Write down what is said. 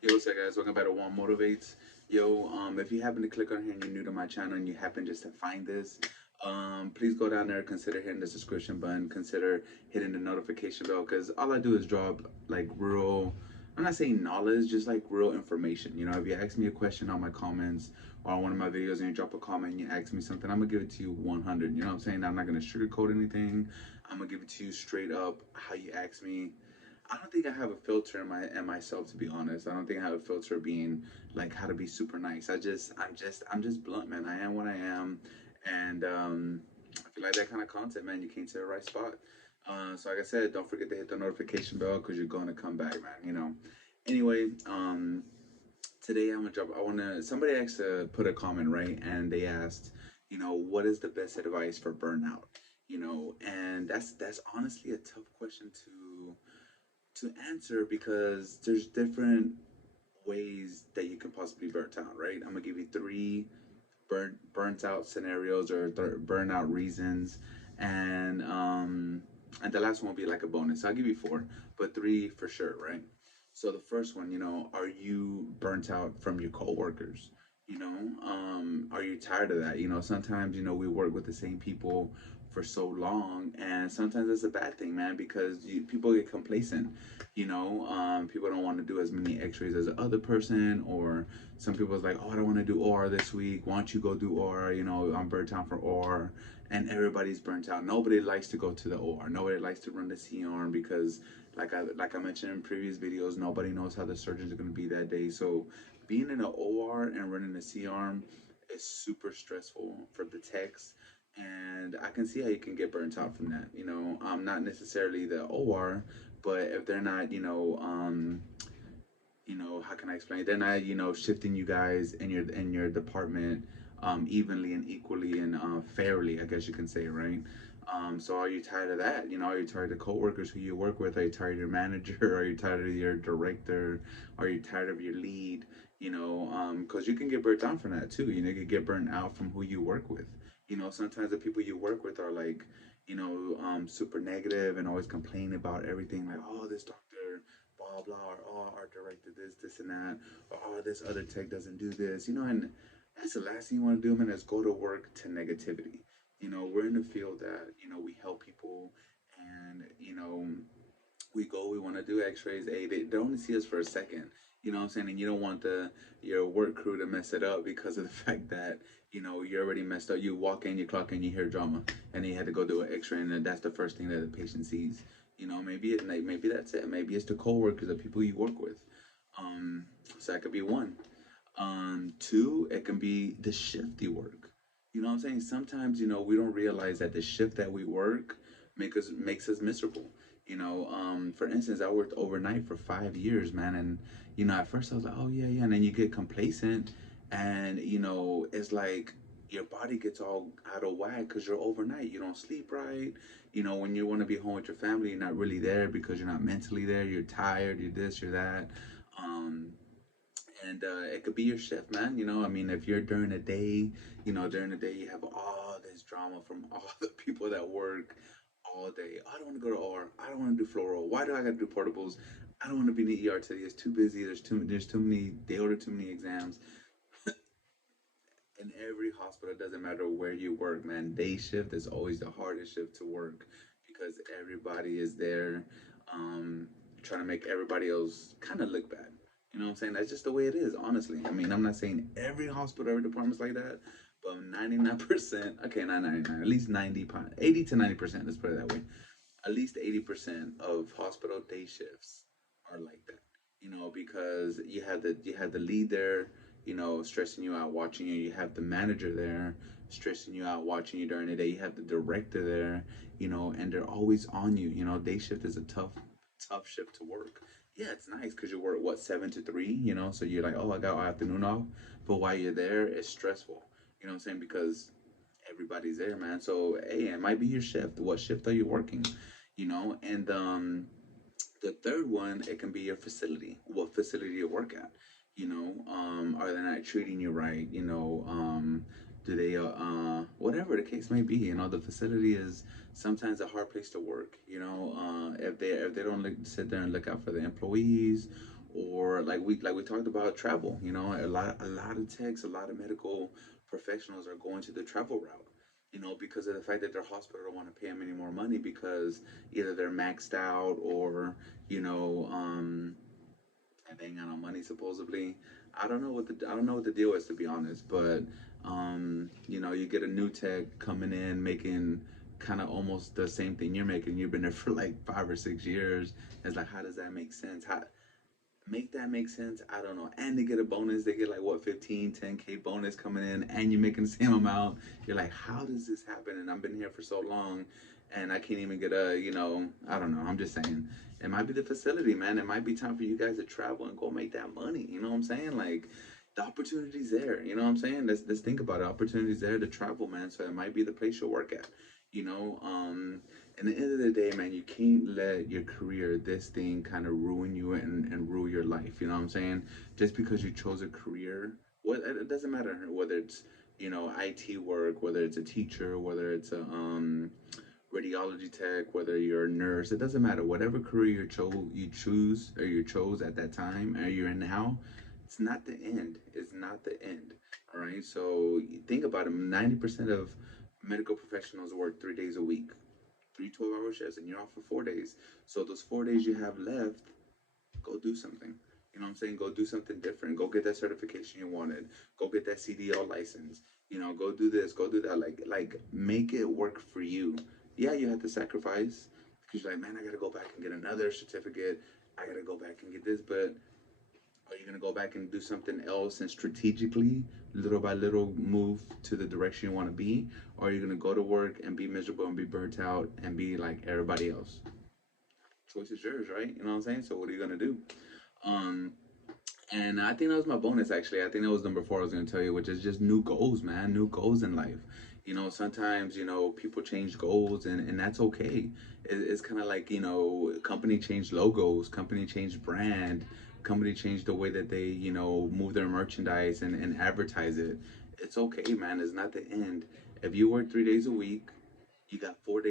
Yo, what's up, guys? Welcome back to One Motivates. Yo, if you happen to click on here and you're new to my channel and you happen just to find this, please go down there, consider hitting the subscription button, consider hitting the notification bell, because all I do is drop like real, I'm not saying knowledge, just like real information. If you ask me a question on my comments or on one of my videos and you drop a comment and you ask me something, I'm gonna give it to you 100. You know what I'm saying? I'm not gonna sugarcoat anything. I'm gonna give it to you straight up how you ask me. I don't think I have a filter in myself, to be honest. I don't think I have a filter being like how to be super nice. I'm just blunt, man. I am what I am, and I feel like that kind of content, man. You came to the right spot. So like I said, don't forget to hit the notification bell because you're going to come back, man. Anyway, today I'm gonna drop. I wanna. Somebody asked to put a comment, right, and they asked, what is the best advice for burnout? And that's honestly a tough question to answer because there's different ways that you can possibly burn out, right? I'm gonna give you three burnt out scenarios or burnout reasons, and and the last one will be like a bonus. I'll give you four, but three for sure, right? So the first one, are you burnt out from your coworkers? Are you tired of that? Sometimes we work with the same people for so long, and sometimes it's a bad thing, man, because people get complacent. People don't want to do as many X-rays as the other person, or some people's like, oh, I don't want to do OR this week. Why don't you go do OR? I'm burnt out for OR, and everybody's burnt out. Nobody likes to go to the OR. Nobody likes to run the C-arm because, like I mentioned in previous videos, nobody knows how the surgeons are going to be that day. So being in an OR and running a C-arm is super stressful for the techs. And I can see how you can get burnt out from that. Not necessarily the OR, but if they're not, how can I explain? They're not, shifting you guys in your department evenly and equally and fairly, I guess you can say, right? So are you tired of that? Are you tired of coworkers who you work with? Are you tired of your manager? Are you tired of your director? Are you tired of your lead? Because you can get burnt out from that too. You can get burnt out from who you work with. Sometimes the people you work with are like, super negative and always complaining about everything. Like, oh, this doctor blah blah, or oh, our director this and that, or oh, this other tech doesn't do this, and that's the last thing you want to do, man, is go to work to negativity. We're in the field that, we help people, and we want to do x-rays. Hey, they only see us for a second, what I'm saying, and you don't want the your work crew to mess it up because of the fact that you're already messed up. You walk in, you clock in, you hear drama, and then you had to go do an x-ray, and then that's the first thing that the patient sees. Maybe that's it. Maybe it's the coworkers, the people you work with. um so that could be one. Two, it can be the shift you work. What I'm saying? Sometimes, we don't realize that the shift that we work makes us miserable. For instance, I worked overnight for 5 years, man, and at first I was like, oh yeah, yeah, and then you get complacent, and it's like your body gets all out of whack because you're overnight. You don't sleep right. When you want to be home with your family, you're not really there because you're not mentally there. You're tired. You're this. You're that. Um, and it could be your shift, man. I mean, if you're during the day you have all this drama from all the people that work all day. I don't want to go to OR. I don't want to do fluoro. Why do I got to do portables? I don't want to be in the ER today. It's too busy. There's too many. They order too many exams. In every hospital, it doesn't matter where you work, man. Day shift is always the hardest shift to work because everybody is there, um, trying to make everybody else kind of look bad. You know what I'm saying? That's just the way it is, honestly. I mean, I'm not saying every hospital, every department's like that, but 99%, okay, not 99, at least 90, 80 to 90%, let's put it that way. At least 80% of hospital day shifts are like that. Because you have the lead there, stressing you out, watching you. You have the manager there, stressing you out, watching you during the day. You have the director there, and they're always on you. Day shift is a tough shift to work. Yeah, it's nice because you work what 7 to 3. So you're like, oh, I got afternoon off. But while you're there, it's stressful. You know what I'm saying? Because everybody's there, man. So hey, it might be your shift. What shift are you working? And the third one, it can be your facility. What facility you work at? Are they not treating you right? Do they whatever the case may be? The facility is sometimes a hard place to work. If they don't sit there and look out for the employees, or or like we talked about travel. You know, a lot of techs, a lot of medical professionals are going to the travel route. You know, because of the fact that their hospital don't want to pay them any more money because either they're maxed out or you know and they ain't got no money supposedly. I don't know what the deal is, to be honest, but you know, you get a new tech coming in making kind of almost the same thing you're making. You've been there for like 5 or 6 years. It's like, how does that make sense? How make that make sense? I don't know. And they get a bonus. They get like what 15, 10K bonus coming in, and you're making the same amount. You're like, how does this happen? And I've been here for so long, and I can't even get a, you know, I don't know. I'm just saying, it might be the facility, man. It might be time for you guys to travel and go make that money. You know what I'm saying? Like, the opportunity's there. You know what I'm saying? Let's think about it. Opportunity's there to travel, man. So it might be the place you'll work at. You know, at the end of the day, man, you can't let your career, this thing, kind of ruin you and rule your life. You know what I'm saying? Just because you chose a career, what it doesn't matter whether it's you know IT work, whether it's a teacher, whether it's a radiology tech, whether you're a nurse, it doesn't matter. Whatever career you choose or you chose at that time or you're in now, it's not the end. It's not the end. All right. So you think about it. 90% of medical professionals work 3 days a week, three 12-hour shifts, and you're off for 4 days. So those 4 days you have left, go do something. You know what I'm saying? Go do something different. Go get that certification you wanted. Go get that CDL license. You know, go do this, go do that. Like make it work for you. Yeah, you have to sacrifice because you're like, man, I gotta go back and get another certificate. I gotta go back and get this, but are you gonna go back and do something else and strategically, little by little, move to the direction you want to be, or are you gonna go to work and be miserable and be burnt out and be like everybody else? Choice is yours, right? You know what I'm saying? So what are you gonna do? Um, and I think that was my bonus actually. I think that was number four I was gonna tell you, which is just new goals, man. New goals in life. You know, sometimes, you know, people change goals and that's okay. It's kind of like, you know, company change logos, company change brand, company change the way that they, you know, move their merchandise and advertise it. It's okay, man. It's not the end. If you work 3 days a week, you got 4 days